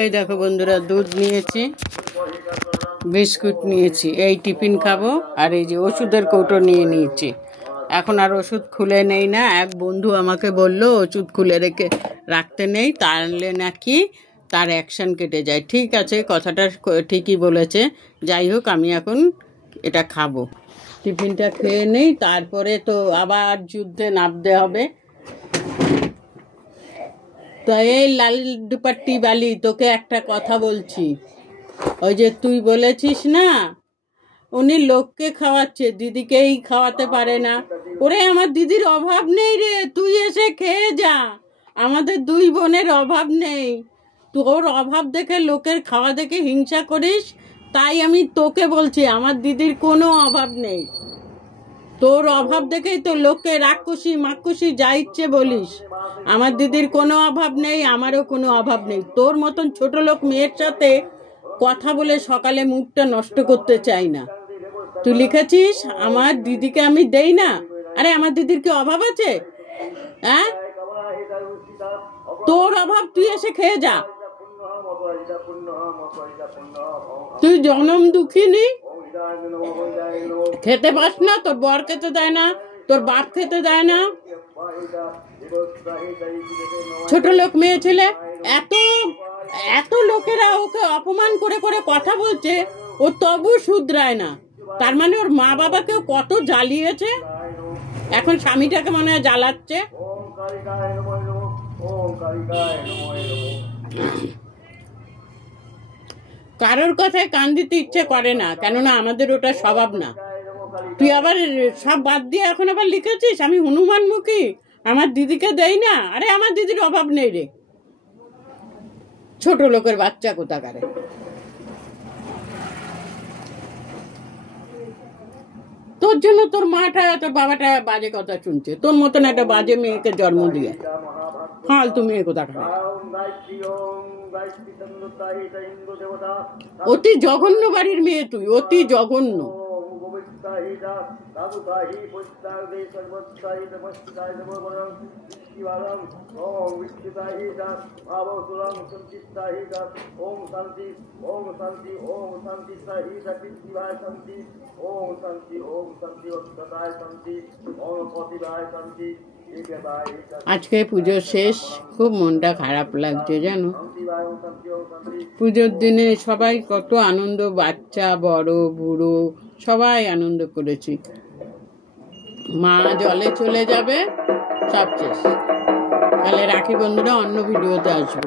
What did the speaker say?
এই দেখো বন্ধুরা, দুধ নিয়েছি, বিস্কুট নিয়েছি, এই টিফিন খাবো, আর এই যে ওষুধের কৌটো নিয়ে নিয়েছি। এখন আর ওষুধ খুলে নেই না। এক বন্ধু আমাকে বলল ওষুধ খুলে রেখে রাখতে নেই, তাহলে নাকি তার অ্যাকশন কেটে যায়। ঠিক আছে, কথাটা ঠিকই বলেছে। যাই হোক, আমি এখন এটা খাবো, টিফিনটা খেয়ে নেই, তারপরে তো আবার যুদ্ধে নামতে হবে। তো এই লাল দুপাট্টি বালি, তোকে একটা কথা বলছি। ওই যে তুই বলেছিস না উনি লোককে খাওয়াচ্ছে, দিদিকেই খাওয়াতে পারে না। ওরে আমার দিদির অভাব নেই রে, তুই এসে খেয়ে যা। আমাদের দুই বোনের অভাব নেই। তোর অভাব দেখে, লোকের খাওয়া দেখে হিংসা করিস, তাই আমি তোকে বলছি আমার দিদির কোনো অভাব নেই। তোর অভাব দেখেই তো লোককে রাক্ষসী মাক্ষসী যা ইচ্ছে বলিস। আমার দিদির কোনো অভাব নেই, আমারও কোনো অভাব নেই। তোর মতন ছোট লোক মেয়ের সাথে কথা বলে সকালে মুডটা নষ্ট করতে চাই না। তুই লিখেছিস আমার দিদিকে আমি দেই না। আরে আমার দিদির কি অভাব আছে? হ্যাঁ, তোর অভাব, তুই এসে খেয়ে যা। তুই জনম দুঃখিনী, খেতে পাস না, তোর বর খেতে দেয় না, তোর বাপ খেতে দেয় না। ছোট লোক মেয়ে ছেলে, এত এত লোকেরা ওকে অপমান করে করে কথা বলছে, ও তবু শুধরায় না। তার মানে ওর মা বাবাকেও কত জ্বালিয়েছে, এখন স্বামীটাকে মনে হয় জ্বালাচ্ছে। কারোর কথায় কান দিতে ইচ্ছে করে না, কেননা আমাদের ওটা স্বভাব না। তুই আবার সব বাদ দিয়ে এখন আবার লিখেছিস আমি হনুমানমুখী, আমার দিদিকে দেই না। আরে আমার দিদির অভাব নেই রে, ছোট লোকের বাচ্চা কোথাকারে। তোর জন্য তোর মাটা তোর বাবাটা বাজে কথা শুনছে, তোর মতন একটা বাজে মেয়েকে জন্ম দিয়ে। হ্যাঁ, তুমি কোথাকারে, অতি জঘন্য বাড়ির মেয়ে তুই, অতি জঘন্য। আজকে পুজো শেষ, খুব মনটা খারাপ লাগছে জানো। পুজোর দিনে সবাই কত আনন্দ, বাচ্চা বড় বুড়ো সবাই আনন্দ করেছি। মা জলে চলে যাবে, সব শেষ। তাহলে রাখি বন্ধুরা, অন্য ভিডিওতে আসবো।